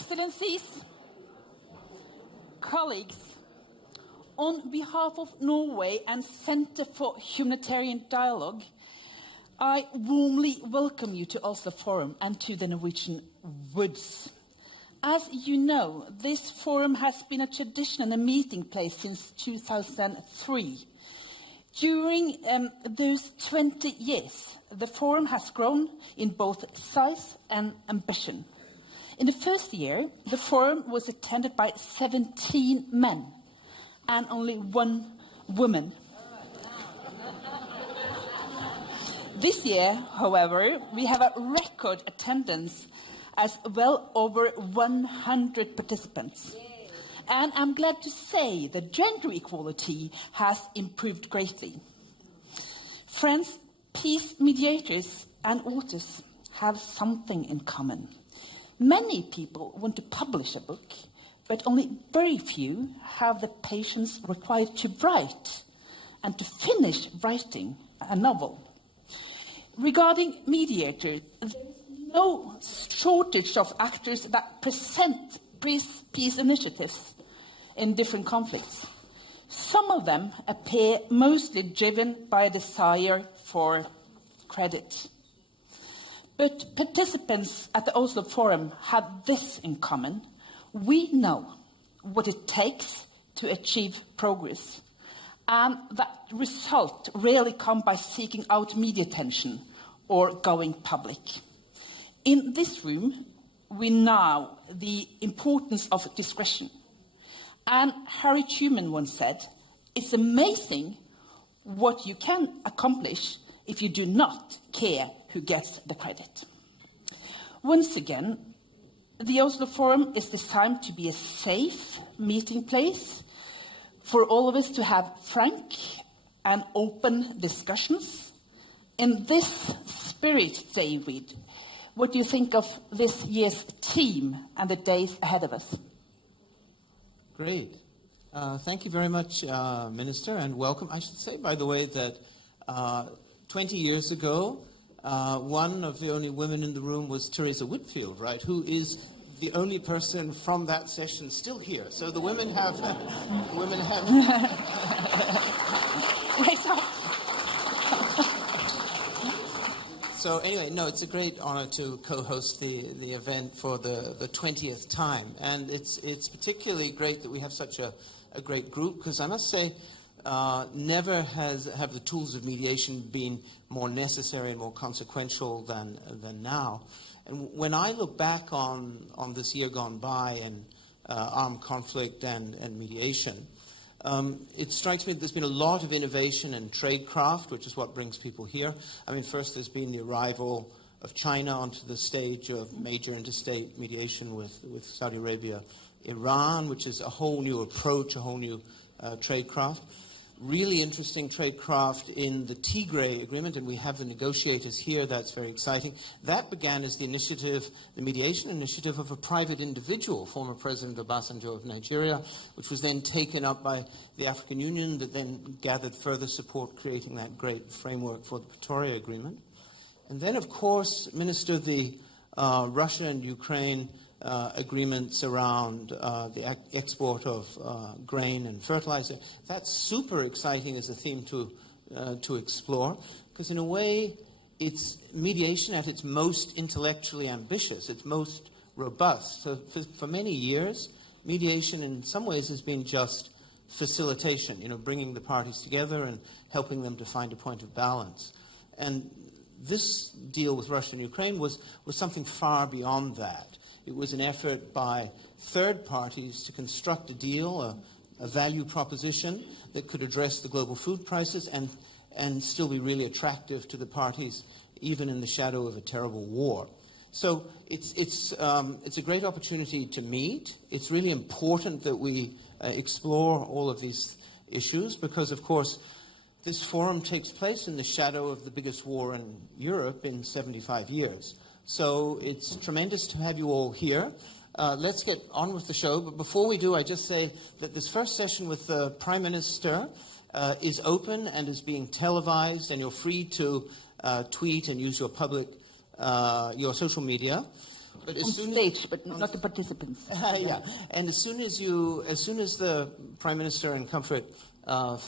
Excellencies, colleagues, on behalf of Norway and Center for Humanitarian Dialogue, I warmly welcome you to Oslo Forum and to the Norwegian woods. As you know, this forum has been a tradition and a meeting place since 2003. During those 20 years, the forum has grown in both size and ambition. In the first year, the forum was attended by 17 men and only 1 woman. This year, however, we have a record attendance as well over 100 participants. And I'm glad to say that gender equality has improved greatly. Friends, peace mediators and authors have something in common. Many people want to publish a book, but only very few have the patience required to write and to finish writing a novel. Regarding mediators, there is no shortage of actors that present peace initiatives in different conflicts. Some of them appear mostly driven by a desire for credit. But participants at the Oslo Forum have this in common. We know what it takes to achieve progress, and that result rarely comes by seeking out media attention or going public. In this room, we know the importance of discretion. And Harry Truman once said, "It's amazing what you can accomplish if you do not care who gets the credit." Once again, the Oslo Forum is designed to be a safe meeting place for all of us to have frank and open discussions. In this spirit, David, what do you think of this year's theme and the days ahead of us? Great. Thank you very much, Minister, and welcome. I should say, by the way, that 20 years ago, one of the only women in the room was Teresa Huitfeldt, right, who is the only person from that session still here. So the women have... So anyway, no, it's a great honor to co-host the event for the 20th time. And it's particularly great that we have such a great group, because I must say, never have the tools of mediation been more necessary and more consequential than now. And when I look back on this year gone by and armed conflict and mediation, it strikes me that there's been a lot of innovation in tradecraft, which is what brings people here. I mean, first there's been the arrival of China onto the stage of major interstate mediation with Saudi Arabia, Iran, which is a whole new approach, a whole new tradecraft. Really interesting tradecraft in the Tigray agreement, and we have the negotiators here. That's very exciting. That began as the initiative, the mediation initiative of a private individual, former President Obasanjo of Nigeria, which was then taken up by the African Union, that then gathered further support, creating that great framework for the Pretoria Agreement. And then, of course, Minister, the Russia and Ukraine agreements around the export of grain and fertilizer. That's super exciting as a theme to explore, because in a way it's mediation at its most intellectually ambitious, its most robust. So for many years, mediation in some ways has been just facilitation, bringing the parties together and helping them to find a point of balance. And this deal with Russia and Ukraine was something far beyond that. It was an effort by third parties to construct a deal, a value proposition that could address the global food crisis and still be really attractive to the parties, even in the shadow of a terrible war. So it's a great opportunity to meet. It's really important that we explore all of these issues because, of course, this forum takes place in the shadow of the biggest war in Europe in 75 years. So it's tremendous to have you all here. Let's get on with the show. But before we do, I just say that this first session with the Prime Minister is open and is being televised, and you're free to tweet and use your your social media. But on stage, but not the participants. Yeah, and as soon as the Prime Minister and Comfort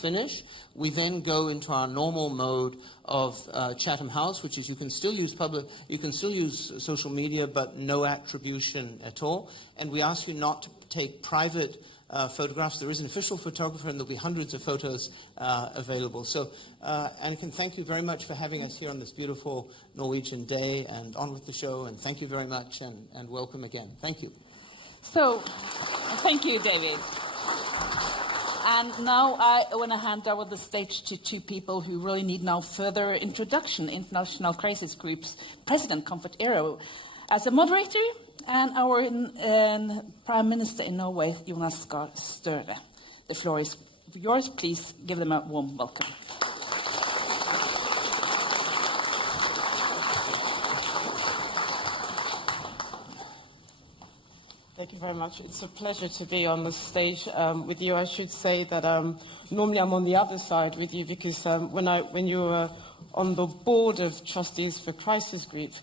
finish, we then go into our normal mode of Chatham House, which is you can still use social media, but no attribution at all. And we ask you not to take private photographs. There is an official photographer, and there'll be hundreds of photos available. So, Anniken, thank you very much for having us here on this beautiful Norwegian day, and on with the show. And thank you very much, and welcome again. Thank you. So, thank you, David. And now I want to hand over the stage to two people who really need now further introduction. International Crisis Group's President, Comfort Ero, as a moderator, and our Prime Minister in Norway, Jonas Gahr Støre. The floor is yours. Please give them a warm welcome. Thank you very much. It's a pleasure to be on the stage with you. I should say that normally I'm on the other side with you because when you were on the board of trustees for Crisis Group,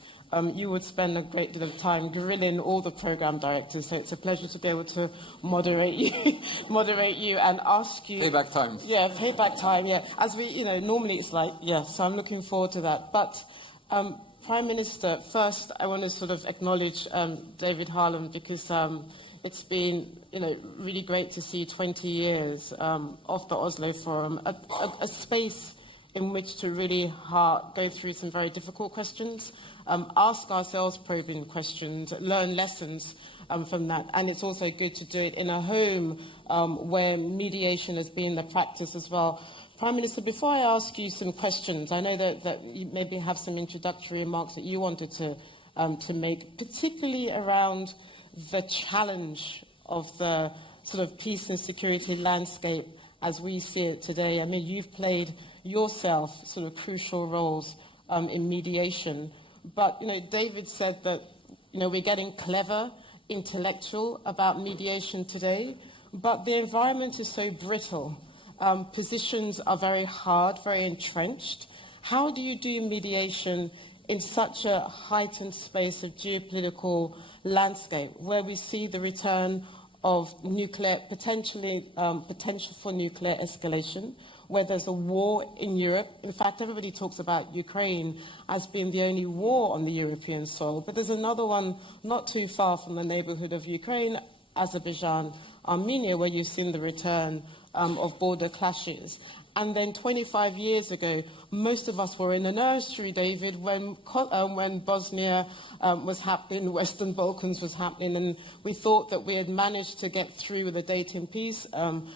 you would spend a great deal of time grilling all the program directors. So it's a pleasure to be able to moderate you and ask you. Payback time. Yeah, payback time. Yeah, as we, normally it's like, yeah. So I'm looking forward to that. But Prime Minister, first I want to sort of acknowledge David Harland because it's been, really great to see 20 years of the Oslo Forum, a space in which to really go through some very difficult questions, ask ourselves probing questions, learn lessons from that. And it's also good to do it in a home where mediation has been the practice as well. Prime Minister, before I ask you some questions, I know that you maybe have some introductory remarks that you wanted to make, particularly around the challenge of the sort of peace and security landscape as we see it today. I mean, you've played yourself sort of crucial roles in mediation. But, David said that, we're getting clever, intellectual about mediation today, but the environment is so brittle. Positions are very hard, very entrenched. How do you do mediation in such a heightened space of geopolitical landscape where we see the return of potential for nuclear escalation, where there's a war in Europe? In fact, everybody talks about Ukraine as being the only war on the European soil, but there's another one not too far from the neighborhood of Ukraine, Azerbaijan, Armenia, where you've seen the return of border clashes. And then 25 years ago, most of us were in a nursery, David, when Bosnia was happening, Western Balkans was happening, and we thought that we had managed to get through with the Dayton Peace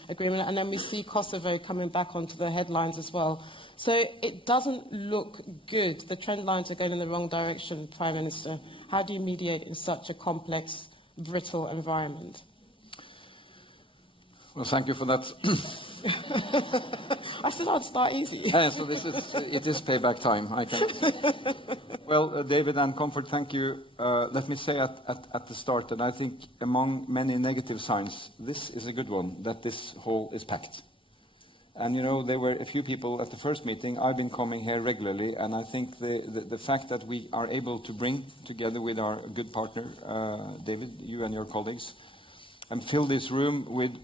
Agreement, and then we see Kosovo coming back onto the headlines as well. So it doesn't look good. The trend lines are going in the wrong direction, Prime Minister. How do you mediate in such a complex, brittle environment? Well, thank you for that. I said I'd start easy. So it is payback time, I can say. Well, David and Comfort, thank you. Let me say at the start that I think among many negative signs, this is a good one, that this hall is packed. And, there were a few people at the first meeting. I've been coming here regularly, and I think the fact that we are able to bring together with our good partner, David, you and your colleagues, and fill this room with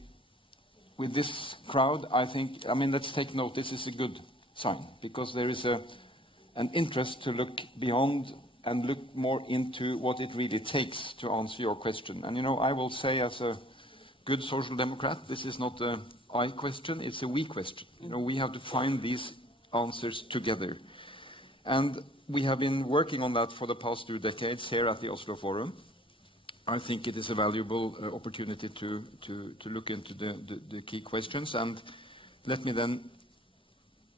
this crowd, let's take note. This is a good sign, because there is an interest to look beyond and look more into what it really takes to answer your question. And, I will say, as a good social democrat, this is not a I question, it's a we question. We have to find these answers together. And we have been working on that for the past 2 decades here at the Oslo Forum. I think it is a valuable opportunity to look into the key questions. And let me then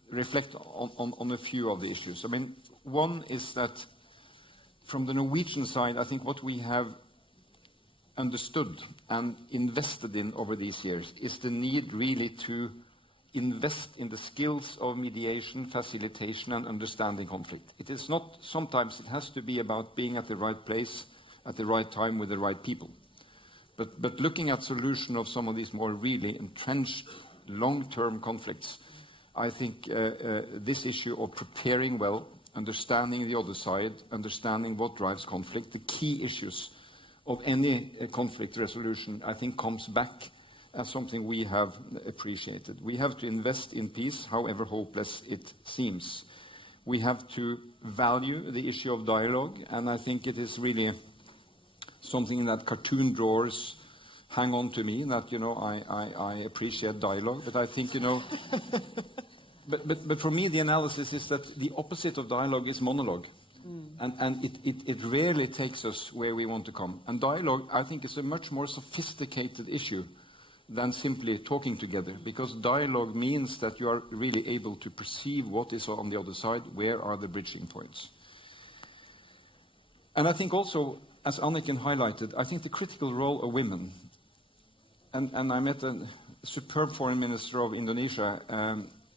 reflect on a few of the issues. One is that from the Norwegian side, I think what we have understood and invested in over these years is the need really to invest in the skills of mediation, facilitation, and understanding conflict. It is not, sometimes it has to be about being at the right place at the right time with the right people. But looking at solution of some of these more really entrenched long-term conflicts, I think this issue of preparing well, understanding the other side, understanding what drives conflict, the key issues of any conflict resolution, I think comes back as something we have appreciated. We have to invest in peace, however hopeless it seems. We have to value the issue of dialogue, and I think it is really something that cartoon drawers hang on to me, that, I appreciate dialogue, but I think, but for me the analysis is that the opposite of dialogue is monologue. And it rarely takes us where we want to come. And dialogue, I think, is a much more sophisticated issue than simply talking together, because dialogue means that you are really able to perceive what is on the other side, where are the bridging points. And I think also, as Anniken highlighted, I think the critical role of women, and I met a superb foreign minister of Indonesia,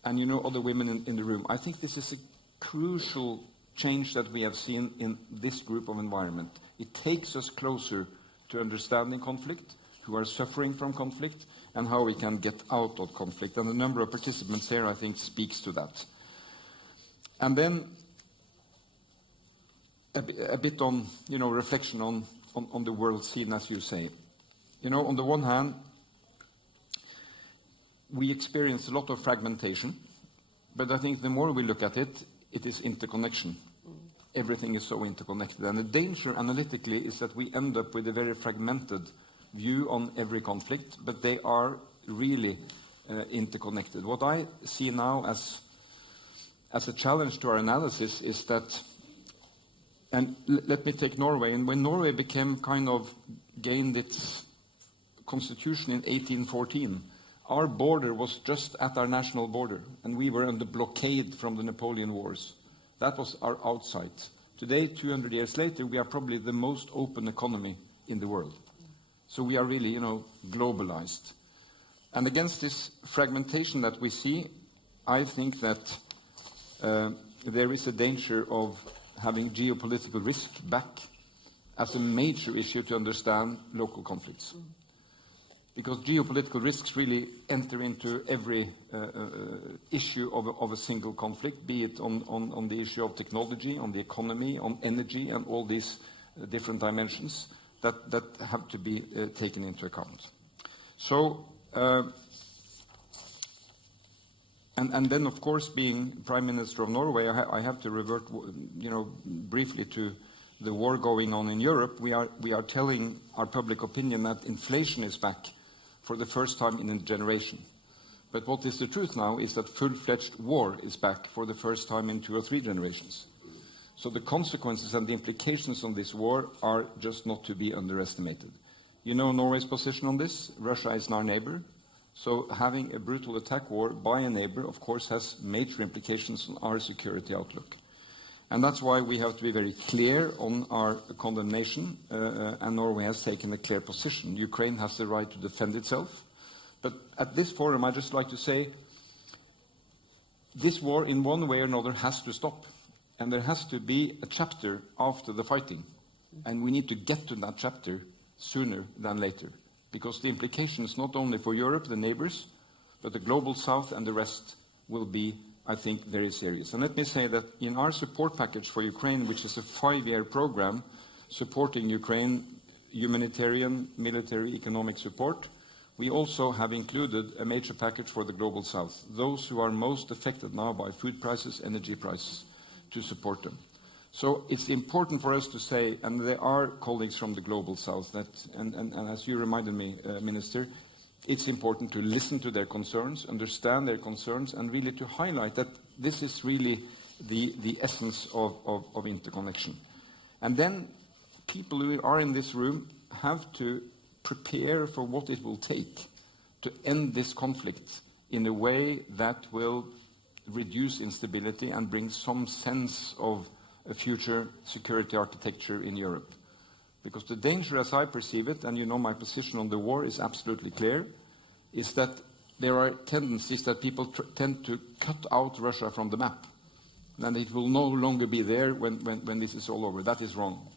and other women in the room. I think this is a crucial change that we have seen in this group of environment. It takes us closer to understanding conflict, who are suffering from conflict, and how we can get out of conflict. And the number of participants here, I think, speaks to that. And then a bit on, reflection on the world scene, as you say. On the one hand, we experience a lot of fragmentation, but I think the more we look at it, it is interconnection. Everything is so interconnected. And the danger analytically is that we end up with a very fragmented view on every conflict, but they are really interconnected. What I see now as a challenge to our analysis is that, and let me take Norway, and when Norway gained its constitution in 1814, our border was just at our national border, and we were under blockade from the Napoleon Wars. That was our outside. Today, 200 years later, we are probably the most open economy in the world. So we are really, globalized. And against this fragmentation that we see, I think that there is a danger of having geopolitical risk back as a major issue to understand local conflicts. Because geopolitical risks really enter into every issue of a single conflict, be it on the issue of technology, on the economy, on energy, and all these different dimensions that have to be taken into account. So, and then, of course, being Prime Minister of Norway, I have to revert, briefly to the war going on in Europe. We are telling our public opinion that inflation is back for the first time in a generation. But what is the truth now is that full-fledged war is back for the first time in 2 or 3 generations. So the consequences and the implications of this war are just not to be underestimated. You know Norway's position on this. Russia is our neighbor. So having a brutal attack war by a neighbor, of course, has major implications on our security outlook. And that's why we have to be very clear on our condemnation, and Norway has taken a clear position. Ukraine has the right to defend itself. But at this forum, I'd just like to say, this war in one way or another has to stop. And there has to be a chapter after the fighting. And we need to get to that chapter sooner than later. Because the implications, not only for Europe, the neighbors, but the global south and the rest will be, I think, very serious. And let me say that in our support package for Ukraine, which is a 5-year program supporting Ukraine, humanitarian, military, economic support, we also have included a major package for the global south, those who are most affected now by food prices, energy prices, to support them. So it's important for us to say, and there are colleagues from the global south, that, and as you reminded me, Minister, it's important to listen to their concerns, understand their concerns, and really to highlight that this is really the essence of interconnection. And then people who are in this room have to prepare for what it will take to end this conflict in a way that will reduce instability and bring some sense of a future security architecture in Europe. Because the danger, as I perceive it, and you know my position on the war is absolutely clear, is that there are tendencies that people tend to cut out Russia from the map. And it will no longer be there when this is all over. That is wrong.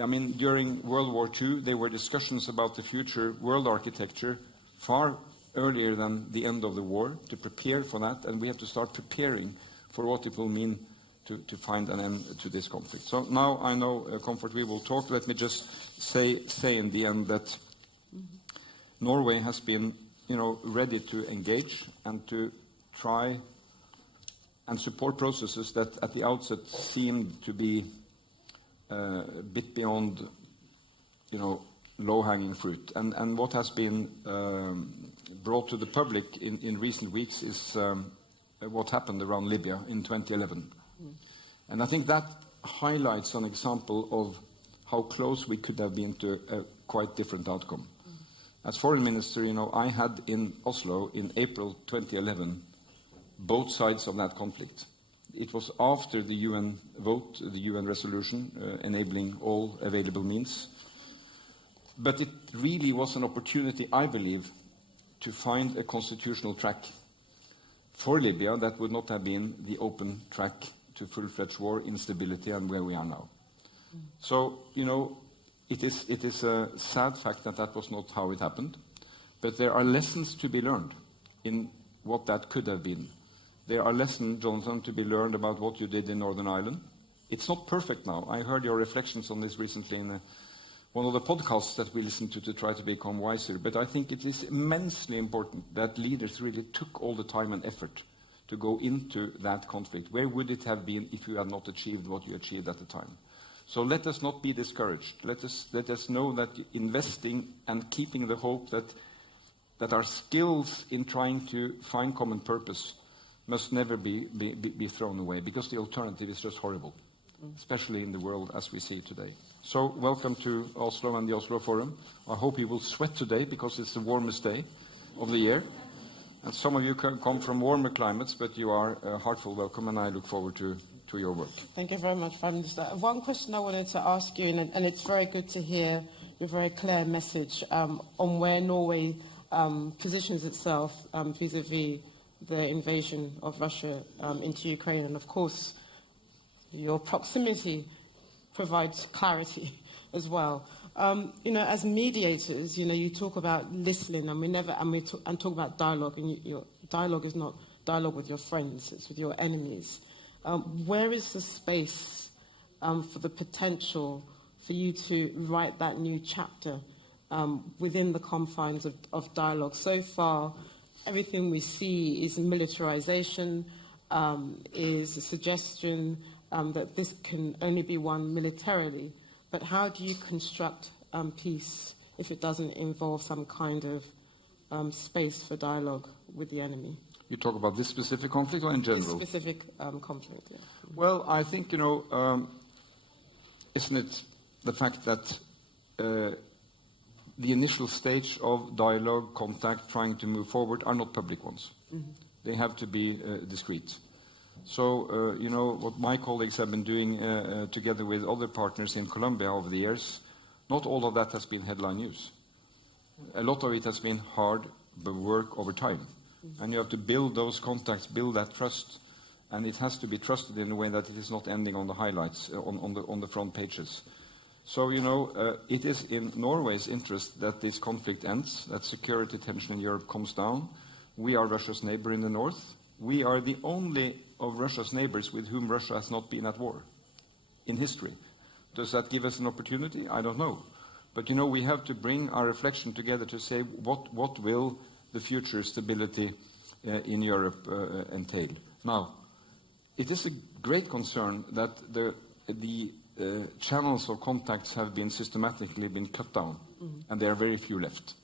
I mean, during World War II, there were discussions about the future world architecture far earlier than the end of the war to prepare for that, and we have to start preparing for what it will mean to find an end to this conflict. So now I know, Comfort, we will talk. Let me just say in the end that Norway has been, ready to engage and to try and support processes that at the outset seemed to be a bit beyond, low-hanging fruit. And what has been brought to the public in recent weeks is what happened around Libya in 2011. And I think that highlights an example of how close we could have been to a quite different outcome. As foreign minister, I had in Oslo in April 2011 both sides of that conflict. It was after the UN vote, the UN resolution enabling all available means. But it really was an opportunity, I believe, to find a constitutional track for Libya that would not have been the open track to full-fledged war, instability, and where we are now. So, it is a sad fact that that was not how it happened. But there are lessons to be learned in what that could have been. There are lessons, Jonathan, to be learned about what you did in Northern Ireland. It's not perfect now. I heard your reflections on this recently in one of the podcasts that we listened to try to become wiser. But I think it is immensely important that leaders really took all the time and effort to go into that conflict. Where would it have been if you had not achieved what you achieved at the time? So let us not be discouraged. Let us know that investing and keeping the hope that our skills in trying to find common purpose must never be thrown away, because the alternative is just horrible, especially in the world as we see it today. So welcome to Oslo and the Oslo Forum. I hope you will sweat today because it's the warmest day of the year. And some of you come from warmer climates, but you are heartful welcome, and I look forward to your work. Thank you very much, Prime Minister. One question I wanted to ask you, and it's very good to hear your very clear message on where Norway positions itself vis-à-vis the invasion of Russia into Ukraine. And of course, your proximity provides clarity as well. As mediators, you talk about listening, and talk about dialogue, and your dialogue is not dialogue with your friends, it's with your enemies. Where is the space for the potential for you to write that new chapter within the confines of dialogue? So far, everything we see is militarization, is a suggestion that this can only be won militarily. But how do you construct peace if it doesn't involve some kind of space for dialogue with the enemy? You talk about this specific conflict or in general? This specific conflict, yeah. Well, I think, isn't it the fact that the initial stage of dialogue, contact, trying to move forward are not public ones. Mm-hmm. They have to be discreet. So, what my colleagues have been doing together with other partners in Colombia over the years, not all of that has been headline news. A lot of it has been hard work over time. And you have to build those contacts, build that trust, and it has to be trusted in a way that it is not ending on the highlights, on the front pages. So, it is in Norway's interest that this conflict ends, that security tension in Europe comes down. We are Russia's neighbor in the north. We are the only of Russia's neighbors with whom Russia has not been at war in history. Does that give us an opportunity? I don't know. But, we have to bring our reflection together to say what will the future stability in Europe entail. Now, it is a great concern that the channels of contacts have been systematically cut down, and there are very few left.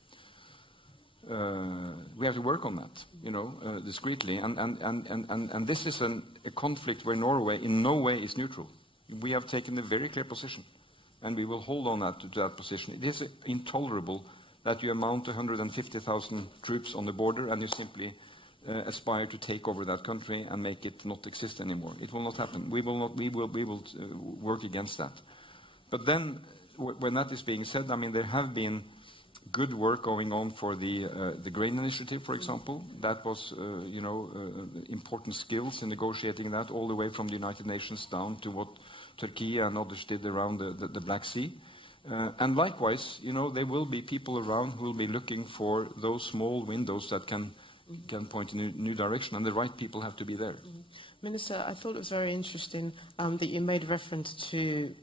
We have to work on that, discreetly. And this is a conflict where Norway in no way is neutral. We have taken a very clear position, and we will hold on to that position. It is intolerable that you amount to 150,000 troops on the border and you simply aspire to take over that country and make it not exist anymore. It will not happen. We will work against that. But then, when that is being said, there have been good work going on for the grain initiative, for example. That was, important skills in negotiating that, all the way from the United Nations down to what Turkey and others did around the Black Sea. And likewise, there will be people around who will be looking for those small windows that can point in a new direction, and the right people have to be there. Minister, I thought it was very interesting that you made reference to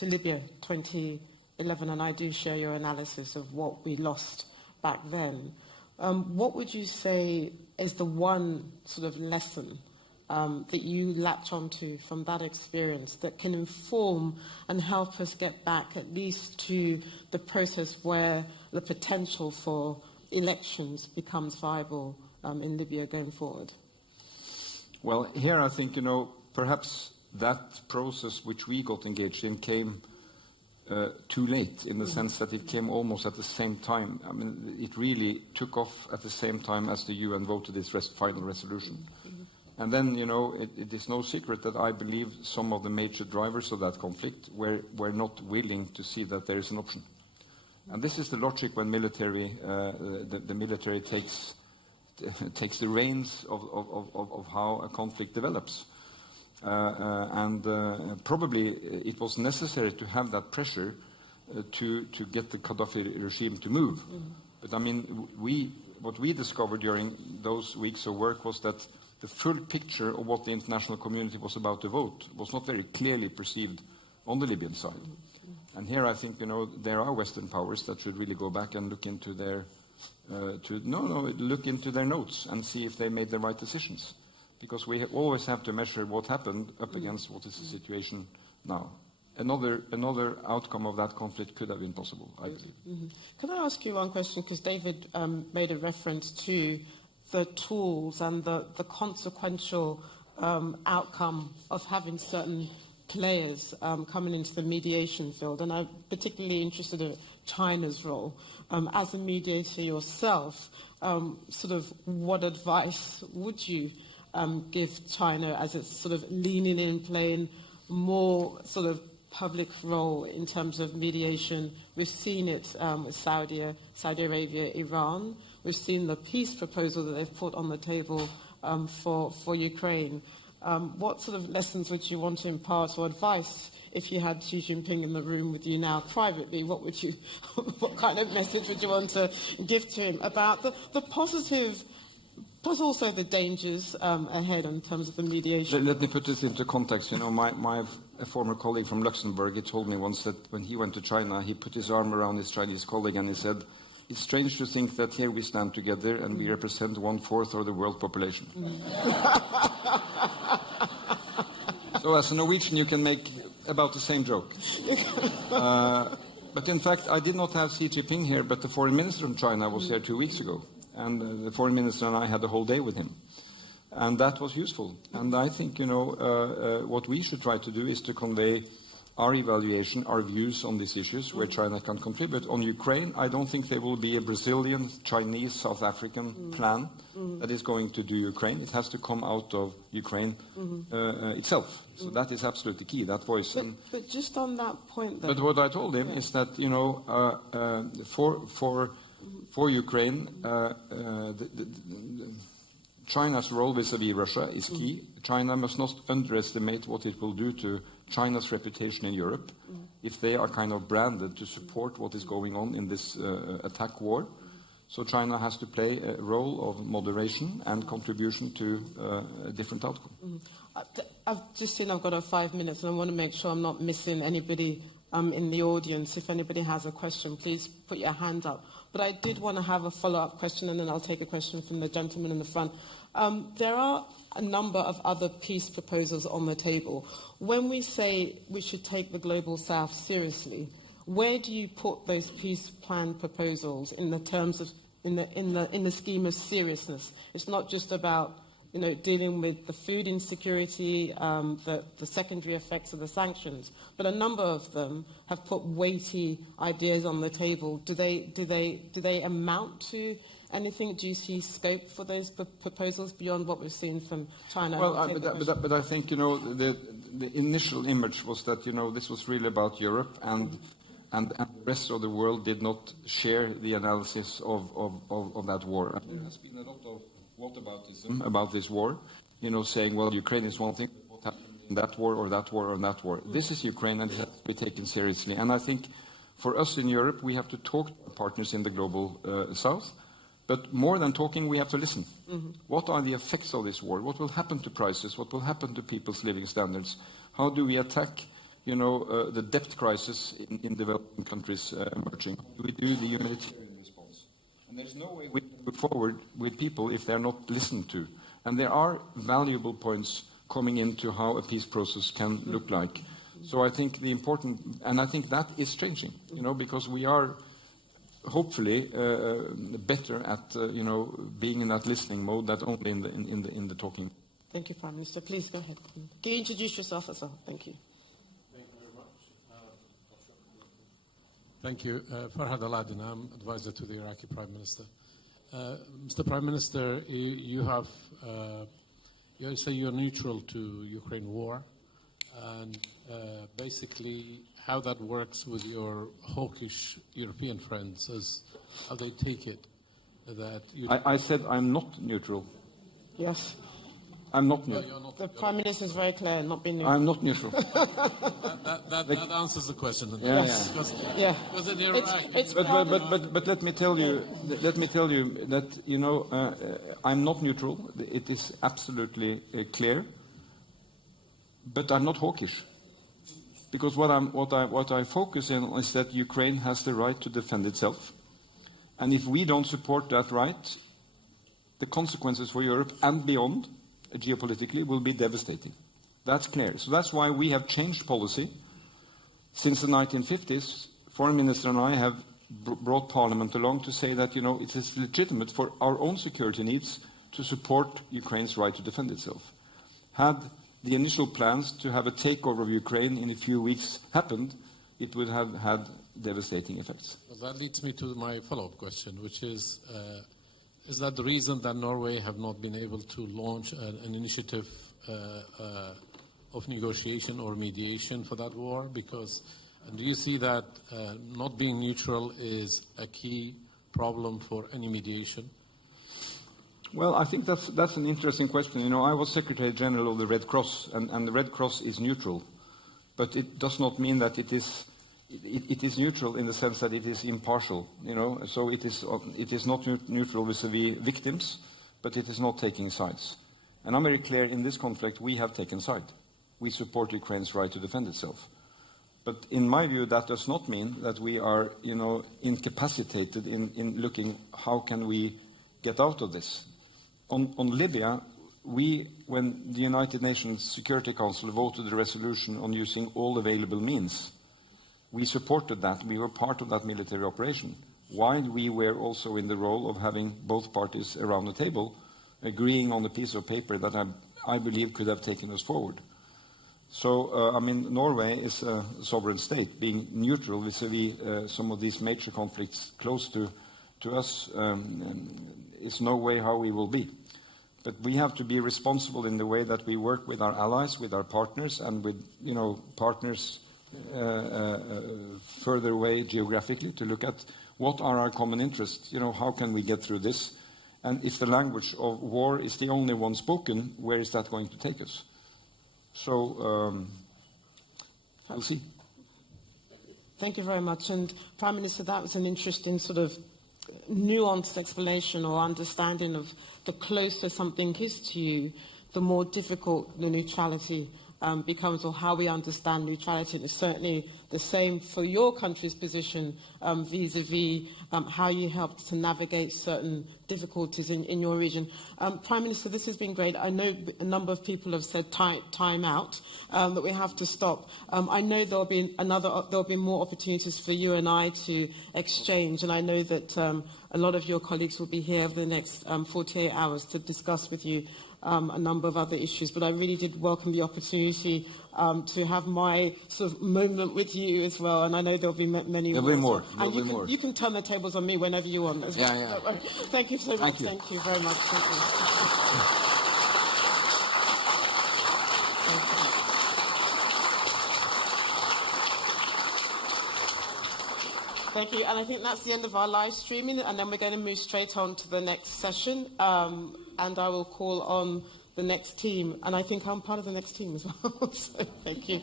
Libya 2011, and I do share your analysis of what we lost back then. What would you say is the one sort of lesson that you latch onto from that experience that can inform and help us get back at least to the process where the potential for elections becomes viable in Libya going forward? Well, here I think, perhaps that process which we got engaged in came too late, in the sense that it came almost at the same time. I mean, it really took off at the same time as the UN voted its final resolution. And then, it is no secret that I believe some of the major drivers of that conflict were not willing to see that there is an option. And this is the logic when the military takes the reins of how a conflict develops. Probably it was necessary to have that pressure to get the Gaddafi regime to move. But I mean, what we discovered during those weeks of work was that the full picture of what the international community was about to vote was not very clearly perceived on the Libyan side. And here I think, there are Western powers that should really go back and look into their look into their notes and see if they made the right decisions. Because we always have to measure what happened up against what is the situation now. Another outcome of that conflict could have been possible, I believe. Can I ask you one question? Because David made a reference to the tools and the consequential outcome of having certain players coming into the mediation field. And I'm particularly interested in China's role. As a mediator yourself, sort of what advice would you give China as it's sort of leaning in, playing more sort of public role in terms of mediation? We've seen it with Saudi Arabia, Iran. We've seen the peace proposal that they've put on the table for Ukraine. What sort of lessons would you want to impart or advice if you had Xi Jinping in the room with you now privately? What kind of message would you want to give to him about the positive, plus also the dangers ahead in terms of the mediation? Let me put this into context. My former colleague from Luxembourg, he told me once that when he went to China, he put his arm around his Chinese colleague and he said, "It's strange to think that here we stand together and we represent 1/4 of the world population." So as a Norwegian, you can make about the same joke. But in fact, I did not have Xi Jinping here, but the foreign minister from China was here 2 weeks ago. And the foreign minister and I had the whole day with him. And that was useful. And I think, what we should try to do is to convey our evaluation, our views on these issues, where China can contribute. On Ukraine, I don't think there will be a Brazilian, Chinese, South African plan that is going to do Ukraine. It has to come out of Ukraine itself. So that is absolutely key, that voice. But just on that point, though. But what I told him is that, for Ukraine, China's role vis-à-vis Russia is key. China must not underestimate what it will do to China's reputation in Europe if they are kind of branded to support what is going on in this attack war. So China has to play a role of moderation and contribution to a different outcome. I've just seen I've got 5 minutes, and I want to make sure I'm not missing anybody in the audience. If anybody has a question, please put your hand up. But I did want to have a follow-up question, and then I'll take a question from the gentleman in the front. There are a number of other peace proposals on the table. When we say we should take the Global South seriously, where do you put those peace plan proposals in the terms of in the scheme of seriousness? It's not just about dealing with the food insecurity, the secondary effects of the sanctions, but a number of them have put weighty ideas on the table. Do they amount to anything? Do you see scope for those proposals beyond what we've seen from China? Well, but I think the initial image was that this was really about Europe, and the rest of the world did not share the analysis of that war. And there has been a lot of whataboutism about this war, saying, well, Ukraine is one thing, but what happened in that war or that war or that war? This is Ukraine, and it has to be taken seriously. And I think for us in Europe, we have to talk to our partners in the global South, But more than talking, we have to listen. What are the effects of this war? What will happen to prices? What will happen to people's living standards? How do we attack, the debt crisis in developing countries emerging? Do we do the humanitarian response? And there's no way we can move forward with people if they're not listened to. And there are valuable points coming into how a peace process can look like. So I think and I think that is changing, because we are hopefully better at, being in that listening mode, that only in the talking. Thank you, Prime Minister. Please go ahead. Can you introduce yourself as well? Thank you. Thank you very much. Thank you. Farhad Aladin, I'm advisor to the Iraqi Prime Minister. Mr. Prime Minister, you say you're neutral to Ukraine war, and basically how that works with your hawkish European friends, as how they take it. That I said I'm not neutral. Yes. I'm not neutral. The Prime Minister is very clear, not being neutral. I'm not neutral. that answers the question. Yes. Because in Iraq, but let me tell you that I'm not neutral. It is absolutely clear. But I'm not hawkish, because what I focus on is that Ukraine has the right to defend itself, and if we don't support that right, the consequences for Europe and beyond, geopolitically, will be devastating. That's clear. So that's why we have changed policy. Since the 1950s, Foreign Minister and I have brought Parliament along to say that it is legitimate for our own security needs to support Ukraine's right to defend itself. Had the initial plans to have a takeover of Ukraine in a few weeks happened, it would have had devastating effects. Well, that leads me to my follow-up question, which is that the reason that Norway have not been able to launch an initiative of negotiation or mediation for that war? Because do you see that not being neutral is a key problem for any mediation? Well, I think that's an interesting question. I was Secretary General of the Red Cross, and the Red Cross is neutral, but it does not mean that it is neutral in the sense that it is impartial. So it is not neutral vis-a-vis victims, but it is not taking sides. And I'm very clear, in this conflict we have taken side. We support Ukraine's right to defend itself. But in my view, that does not mean that we are, incapacitated in looking how can we get out of this. On Libya, when the United Nations Security Council voted a resolution on using all available means, we supported that. We were part of that military operation, while we were also in the role of having both parties around the table agreeing on a piece of paper that I believe could have taken us forward. So, Norway is a sovereign state. Being neutral vis-a-vis some of these major conflicts close to us is no way how we will be. But we have to be responsible in the way that we work with our allies, with our partners, and with partners further away geographically, to look at what are our common interests. How can we get through this? And if the language of war is the only one spoken, where is that going to take us? So we'll see. Thank you very much. And Prime Minister, that was an interesting sort of nuanced explanation or understanding of the closer something is to you, the more difficult the neutrality becomes, or how we understand neutrality. And it's certainly the same for your country's position vis-a-vis how you helped to navigate certain difficulties in your region. Prime Minister, this has been great. I know a number of people have said time out, that we have to stop. I know there'll be more opportunities for you and I to exchange, and I know that a lot of your colleagues will be here over the next 48 hours to discuss with you a number of other issues. But I really did welcome the opportunity to have my sort of moment with you as well, and I know there'll be many more. And you can turn the tables on me whenever you want as well. Yeah. Thank you so much. Thank you very much. Thank you. Thank you, and I think that's the end of our live streaming, and then we're going to move straight on to the next session, and I will call on the next team, and I think I'm part of the next team as well, so thank you.